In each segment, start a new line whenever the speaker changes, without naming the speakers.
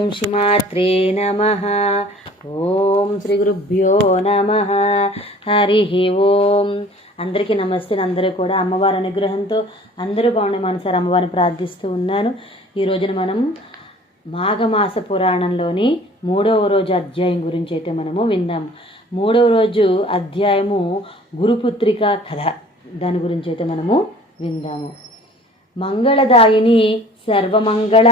ఓం శ్రీమాత్రే నమ. ఓం శ్రీ గురుభ్యో నమ. హరి ఓం. అందరికీ నమస్తే. అందరూ కూడా అమ్మవారి అనుగ్రహంతో అందరూ బాగుండే మనసారి అమ్మవారిని ప్రార్థిస్తూ ఉన్నాను. ఈ రోజున మనం మాఘమాస పురాణంలోని మూడవ రోజు అధ్యాయం గురించి అయితే మనము విందాము మూడవ రోజు అధ్యాయము గురుపుత్రిక కథ. దాని గురించి అయితే మనము విందాము. మంగళదాయిని సర్వమంగళ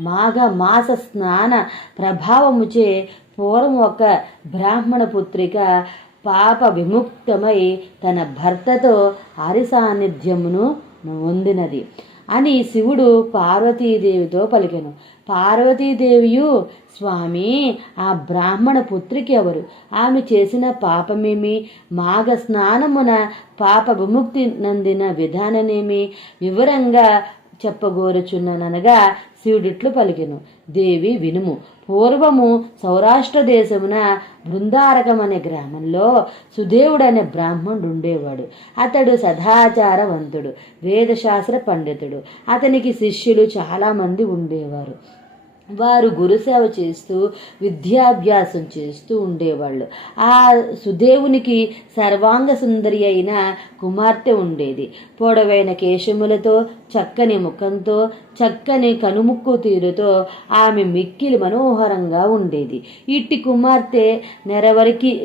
మాఘ మాస స్నాన ప్రభావముచే పూర్వం ఒక బ్రాహ్మణ పుత్రిక పాప విముక్తమై తన భర్తతో హరి సాన్నిధ్యమును పొందినది అని శివుడు పార్వతీదేవితో పలికెను. పార్వతీదేవియు స్వామి ఆ బ్రాహ్మణ పుత్రికి ఎవరు? ఆమె చేసిన పాపమేమి? మాఘ స్నానమున పాప విముక్తి నందిన విధానమేమి? వివరంగా చెప్పగోరుచున్నాననగా శివుడిట్లు పలికెను. దేవి వినుము. పూర్వము సౌరాష్ట్ర దేశమున బృందారకం అనే గ్రామంలో సుదేవుడనే బ్రాహ్మణుడు ఉండేవాడు అతడు సదాచారవంతుడు వేదశాస్త్ర పండితుడు. అతనికి శిష్యులు చాలామంది ఉండేవారు. వారు గురుసేవ చేస్తూ విద్యాభ్యాసం చేస్తూ ఉండేవాళ్ళు. ఆ సుదేవునికి సర్వాంగ సుందరి అయిన కుమార్తె ఉండేది. పొడవైన కేశములతో చక్కని ముఖంతో చక్కని కనుముక్కు తీరుతో ఆమె మిక్కిలి మనోహరంగా ఉండేది. ఇట్టి కుమార్తె నెరవరికి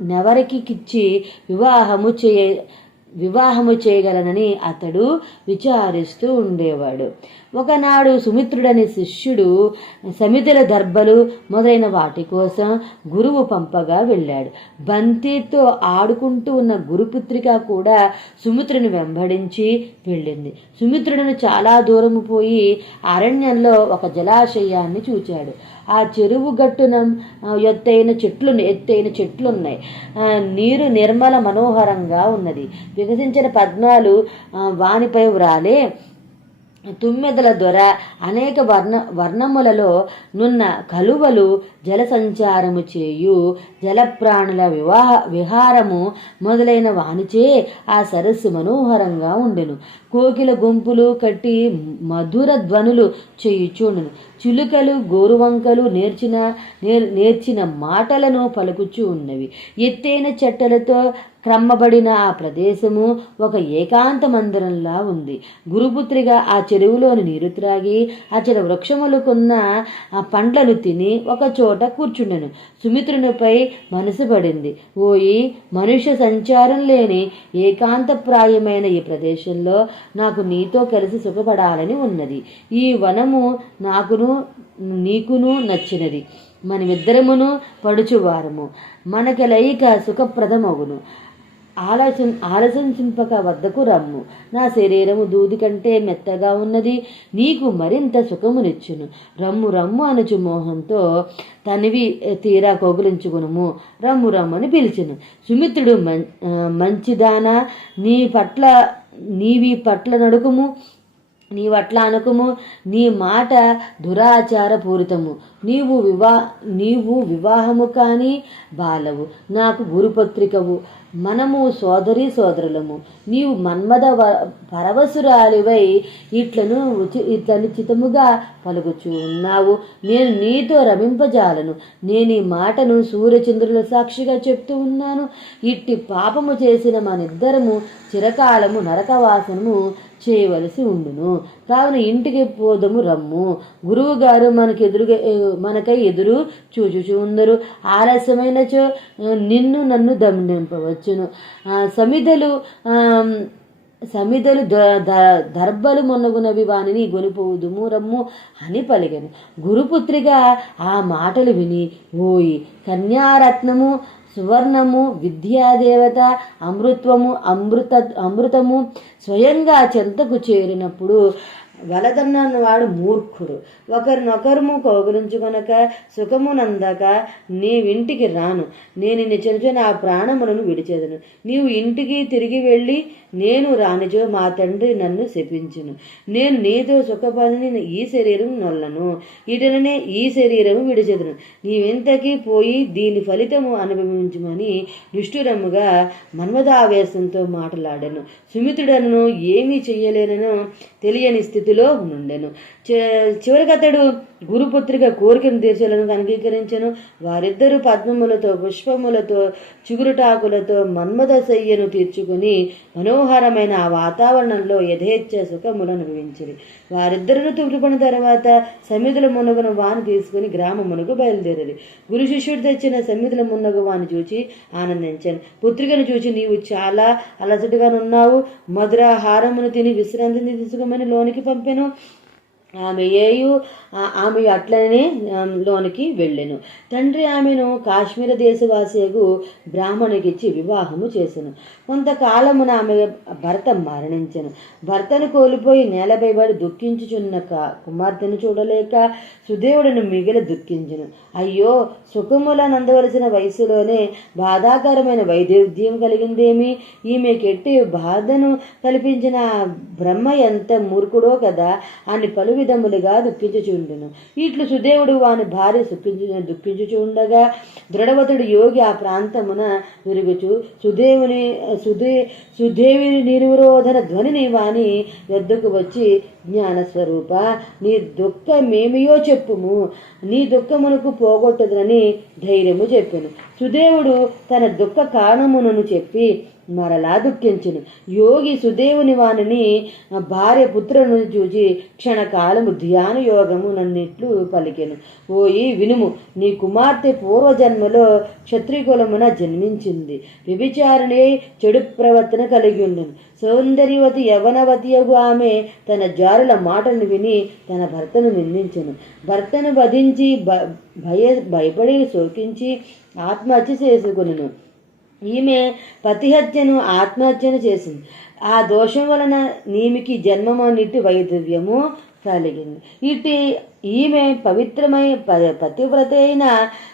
నెవరికిచ్చి వివాహము చేయ వివాహము చేయగలనని అతడు విచారిస్తూ ఉండేవాడు. ఒకనాడు సుమిత్రుడని శిష్యుడు సమితుల దర్భలు మొదలైన వాటి కోసం గురువు పంపగా వెళ్ళాడు. బంతితో ఆడుకుంటూ ఉన్న గురుపుత్రిక కూడా సుమిత్రుని వెంబడించి వెళ్ళింది. సుమిత్రుడిని చాలా దూరము పోయి అరణ్యంలో ఒక జలాశయాన్ని చూచాడు. ఆ చెరువు గట్టున ఎత్తైన చెట్లు ఎత్తైన చెట్లు ఉన్నాయి నీరు నిర్మల మనోహరంగా ఉన్నది. వికసించిన పద్మాలు వానిపై వ్రాలే. తుమ్మెదల దొర అనేక వర్ణ వర్ణములలో నున్న కలువలు జల సంచారము చేయు జలప్రాణుల వివాహ విహారము మొదలైన వానిచే ఆ సరస్సు మనోహరంగా ఉండెను. కోకిల గుంపులు కట్టి మధుర ధ్వనులు చేయుచుండెను. చిలుకలు గోరువంకలు నేర్చిన నేర్ నేర్చిన మాటలను పలుకుచూ ఉన్నవి. ఎత్తైన చెట్టలతో క్రమ్మబడిన ఆ ప్రదేశము ఒక ఏకాంత మందిరంలా ఉంది. గురుపుత్రిగా ఆ చెరువులోని నీరు త్రాగి అచ్చట వృక్షములకున్న ఆ పండ్లను తిని ఒక చోట కూర్చుండెను. సుమిత్రునిపై మనసు పడింది. ఓయి మనుష్య సంచారం లేని ఏకాంతప్రాయమైన ఈ ప్రదేశంలో నాకు నీతో కలిసి సుఖపడాలని ఉన్నది. ఈ వనము నాకును నీకును నచ్చినది. మనమిద్దరమును పడుచువారము. మనకి లైక సుఖప్రదమగును. ఆలోచన ఆలోచింపక వద్దకు రమ్ము. నా శరీరము దూది కంటే మెత్తగా ఉన్నది. నీకు మరింత సుఖమునిచ్చును. రమ్ము రమ్ము అనుచు మోహంతో తనివి తీరా కోగులించుకునుము. రమ్ము రమ్మని పిలిచిను. సుమిత్రుడు మంచిదానా? నీ పట్ల నీవి పట్ల నడుకుము. నీవట్లా అనుకుము. నీ మాట దురాచార పూరితము నీవు వివా నీవు వివాహము కాని బాలవు. నాకు గురుపత్రికవు. మనము సోదరి సోదరులము. నీవు మన్మద పరవశురాలివై ఇట్లను ఇట్లను చితముగా పలుకుచు ఉన్నావు. నేను నీతో రమింపజాలను. నేను ఈ మాటను సూర్యచంద్రుల సాక్షిగా చెప్తూ ఉన్నాను. ఇట్టి పాపము చేసిన మనిద్దరము చిరకాలము నరకవాసనము చేయవలసి ఉండును. కావున ఇంటికి పోదము రమ్ము. గురువు గారు మనకి ఎదురుగా మనకై ఎదురు చూచుచు ఉందరు. ఆలస్యమైనచో నిన్ను నన్ను దండింపవచ్చును సమిధలు సమిధలు దర్భలు మొన్నగునవి వానిని గొనిపోదుము రమ్ము అని పలిగాను గురుపుత్రిగా ఆ మాటలు విని ఓయి కన్యారత్నము సువర్ణము విద్యాదేవత అమృత్వము అమృత అమృతము స్వయంగా చెంతకు చేరినప్పుడు వాడు మూర్ఖుడు. ఒకరినొకరుము కౌగులించుకొనక సుఖమునందక నీవింటికి రాను. నేను నిచనిచో నా ప్రాణములను విడిచేదను. నీవు ఇంటికి తిరిగి వెళ్ళి నేను రానిచో మా తండ్రి నన్ను శపించును. నేను నీతో సుఖపడిని ఈ శరీరం నొల్లను. ఇటననే ఈ శరీరము విడిచెదను. నీవింతకీ పోయి దీని ఫలితము అనుభవించమని దుష్టురముగా మన్మదావేశంతో మాట్లాడాను. సుమితుడను ఏమీ చెయ్యలేనను తెలియని స్థితిలో నుండెను. చివరికి అతడు గురుపుత్రిక కోరికను దేశాలను అంగీకరించను. వారిద్దరూ పద్మములతో పుష్పములతో చిగురుటాకులతో మన్మదశయ్యను తీర్చుకుని మనోహరమైన ఆ వాతావరణంలో యథేచ్ఛ సుఖములను అనుభవించింది వారిద్దరును తృప్తిపడిన తర్వాత సమిధుల మునగున వాను తీసుకుని గ్రామమునకు బయలుదేరి గురు శిష్యుడు తెచ్చిన సమిధుల మున్నగు వాని చూచి ఆనందించాను. పుత్రికను చూచి నీవు చాలా అలసటగానున్నావు. మధురాహారమును తిని విశ్రాంతిని తీసుకోమని లోనికి పంపాను. ఆమె ఏయు ఆమె అట్లనే లోనికి వెళ్ళెను. తండ్రి ఆమెను కాశ్మీర దేశవాసియకు బ్రాహ్మణుకిచ్చి వివాహము చేసెను. కొంతకాలమున ఆమె భర్త మరణించెను. భర్తను కోల్పోయి నేలపై పడి దుఃఖించుచున్న కుమార్తెను చూడలేక సుదేవుడిని మిగిలి దుఃఖించును. అయ్యో సుఖములనందవలసిన వయసులోనే బాధాకరమైన వైద్యం కలిగిందేమి? ఈమెకెట్టి బాధను కల్పించిన బ్రహ్మ ఎంత మూర్ఖుడో కదా అని పలు విధములుగా దుఃఖించుచుండును. ఇట్లు సుదేవుడు వాని భార్య సుఖించు దుఃఖించుచుండగా దృఢవతుడు యోగి ఆ ప్రాంతమున విరుగుచు సుదేవుని సుదే సుదేవి నిర్విరోధన ధ్వనిని వాని వద్దకు వచ్చి జ్ఞానస్వరూప నీ దుఃఖమేమియో చెప్పుము నీ దుఃఖమునకు పోగొట్టదునని ధైర్యము చెప్పాను. సుదేవుడు తన దుఃఖ కారణమునను చెప్పి మరలా దుఃఖించును యోగి సుదేవుని వానిని భార్య పుత్రులను చూచి క్షణకాలము ధ్యాన యోగము నన్నిట్లు పలికెను. ఓయి వినుము నీ కుమార్తె పూర్వజన్మలో క్షత్రికులమున జన్మించింది. వ్యభిచారిణి చెడు ప్రవర్తన కలిగి ఉండను సౌందర్యవతి యవనవతియగు ఆమె తన జారుల మాటలను విని తన భర్తను నిందించను. భర్తను వధించి భ- భయ భయపడి శోకించి ఆత్మహత్య చేసుకును ఈమె పతిహత్యను ఆత్మహత్యను చేసింది. ఆ దోషం వలన నీమికి జన్మమనిటి వైధవ్యము కలిగింది. ఇటు ఈమె పవిత్రమై ప-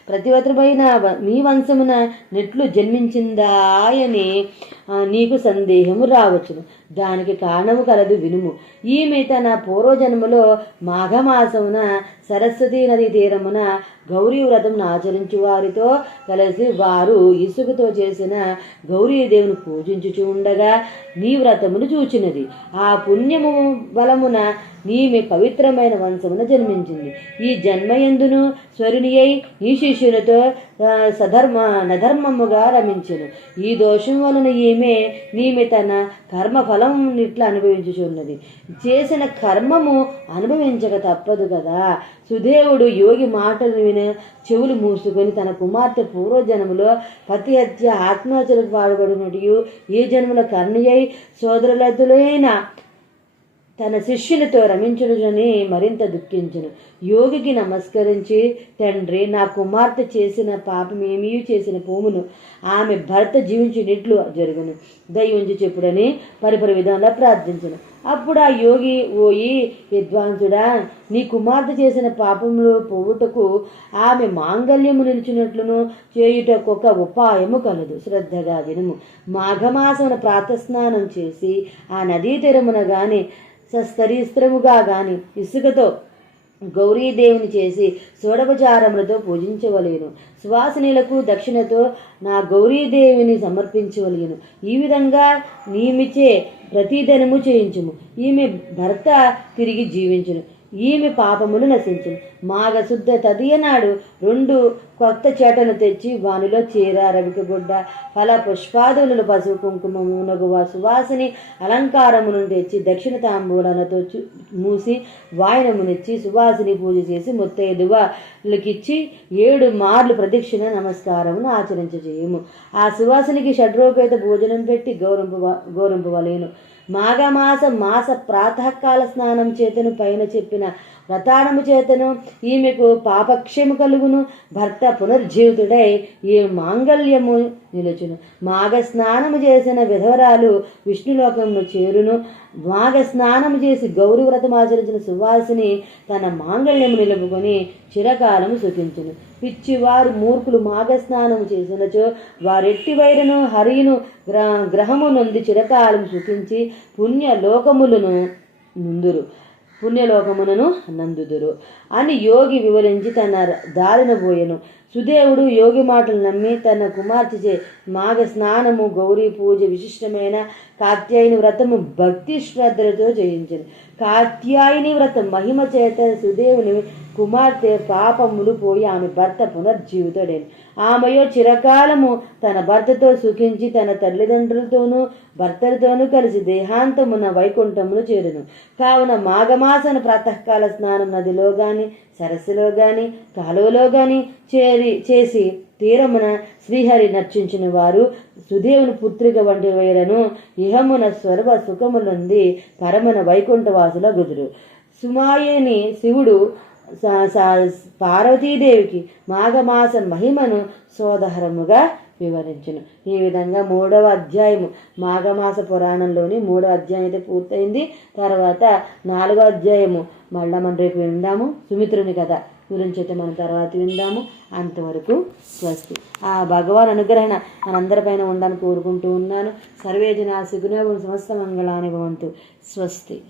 ప్రతివ్రతమైన మీ వంశమున నెట్లు జన్మించిందాయని నీకు సందేహము రావచ్చును. దానికి కారణము కలదు వినుము. ఈమె తన పూర్వజన్మలో మాఘమాసమున సరస్వతీ నది తీరమున గౌరీ వ్రతం ఆచరించు వారితో కలిసి వారు ఇసుకతో చేసిన గౌరీదేవిని పూజించుచు ఉండగా నీ వ్రతమును చూచినది. ఆ పుణ్యము బలమున నీమె పవిత్రమైన వంశమున జన్మించింది ఈ జన్మయందును స్వరుని అయి ఈ శిష్యులతో సధర్మ నధర్మముగా రమించెను. ఈ దోషం వలన ఈమె నీమె తన కర్మఫలం ఇట్లా అనుభవించుచున్నది. చేసిన కర్మము అనుభవించక తప్పదు కదా. సుదేవుడు యోగి మాటలు విని చెవులు మూసుకొని తన కుమార్తె పూర్వజన్మలో పతి హత్య ఆత్మహత్యలకు పాల్పడినట్టు ఏ జన్మలో కర్ణయ్య సోదరులైన తన శిష్యునితో రమించునని మరింత దుఃఖించును. యోగికి నమస్కరించి తండ్రి నా కుమార్తె చేసిన పాపమేమీ చేసిన పోమును. ఆమె భర్త జీవించినట్లు జరుగును. దయ్యుంచి చెప్పుడని పరిపరి విధంగా ప్రార్థించను. అప్పుడు ఆ యోగి ఓయి విద్వాంసుడా నీ కుమార్తె చేసిన పాపములు పోవుటకు ఆమె మాంగల్యము నిలిచినట్లును. చేయుటకు ఒక ఉపాయము కలదు. శ్రద్ధగా వినుము. మాఘమాసమున ప్రాతస్నానం చేసి ఆ నదీ తీరమున గాని సస్తరిస్త్రముగా గాని ఇసుకతో గౌరీదేవిని చేసి సోడపచారములతో పూజించవలేను. సువాసినిలకు దక్షిణతో నా గౌరీదేవిని సమర్పించవలేను. ఈ విధంగా నీమిచే ప్రతిదినము చేయించుము. ఈమె భర్త తిరిగి జీవించును. ఈమె పాపములు నశించును మాఘశుద్ధ తదియనాడు రెండు కొత్త చేటను తెచ్చి వానిలో చీర రవికగుడ్డ ఫల పుష్పాదులను పసుపు కుంకుమము నగువ సువాసిని అలంకారమును తెచ్చి దక్షిణ తాంబూలనతో మూసి వాయనమునిచ్చి సువాసిని పూజ చేసి ముత్తైదువలకిచ్చి ఏడు మార్లు ప్రదక్షిణ నమస్కారమును ఆచరించజేయము ఆ సువాసినికి షడ్రోపేత భోజనం పెట్టి గౌరవ గౌరవింపవలేను మాఘమాస మాస ప్రాతకాల స్నానం చేతను పైన చెప్పిన వ్రతానము చేతను. ఈమెకు పాపక్షేమ కలుగును. భర్త పునర్జీవితుడై ఈ మాంగళ్యము నిలుచును. మాఘస్నానము చేసిన విధవరాలు విష్ణులోకమును చేరును. మాఘస్నానము చేసి గౌరవ్రతం ఆచరించిన సువాసిని తన మాంగళ్యము నిలుపుకొని చిరకాలము సుఖించును. పిచ్చివారు మూర్ఖులు మాఘస్నానము చేసినచో వారెట్టి వైరను హరియును గ్ర గ్రహము నుండి చిరకాలము సుఖించి పుణ్యలోకములను ముందురు పుణ్యలోకమునను నందుదురు. అని యోగి వివరించి తన దారిన పోయెను. సుదేవుడు యోగి మాటలు నమ్మి తన కుమార్తెచే మాఘ స్నానము గౌరీ పూజ విశిష్టమైన కాత్యాయని వ్రతము భక్తి శ్రద్ధలతో జయించింది కాత్యాయని వ్రతం మహిమ చేత సుదేవుని కుమార్తె పాపములు పోయి ఆమె భర్త పునర్జీవితుడేను. ఆమెయో చిరకాలము తన భర్తతో సుఖించి తన తల్లిదండ్రులతోనూ భర్తలతోనూ కలిసి దేహాంతమున వైకుంఠమును చేరును. కావున మాఘమాసన ప్రాతకాల స్నానం నదిలో గాని సరస్సులో గాని కాలువలో గాని చేరి చేసి తీరమున శ్రీహరి నర్చించిన వారు సుదేవుని పుత్రిక వంటి వైరను ఇహమున స్వర్వ సుఖములంది పరమున వైకుంఠవాసుల గుదురు. సుమాయని శివుడు పార్వతీదేవికి మాఘమాస మహిమను సోదహరముగా వివరించను. ఈ విధంగా మూడవ అధ్యాయము మాఘమాస పురాణంలోని మూడవ అధ్యాయం అయితే పూర్తయింది. తర్వాత నాలుగో అధ్యాయము మళ్ళా మనం రేపు విందాము. సుమిత్రుని కథ. గురించి అయితే మనం తర్వాత విందాము. అంతవరకు స్వస్తి. ఆ భగవాన్ అనుగ్రహణ మనందరిపైన ఉండాలని కోరుకుంటూ ఉన్నాను. సర్వేజన సుగుణ సమస్త మంగళాని భవంతు. స్వస్తి.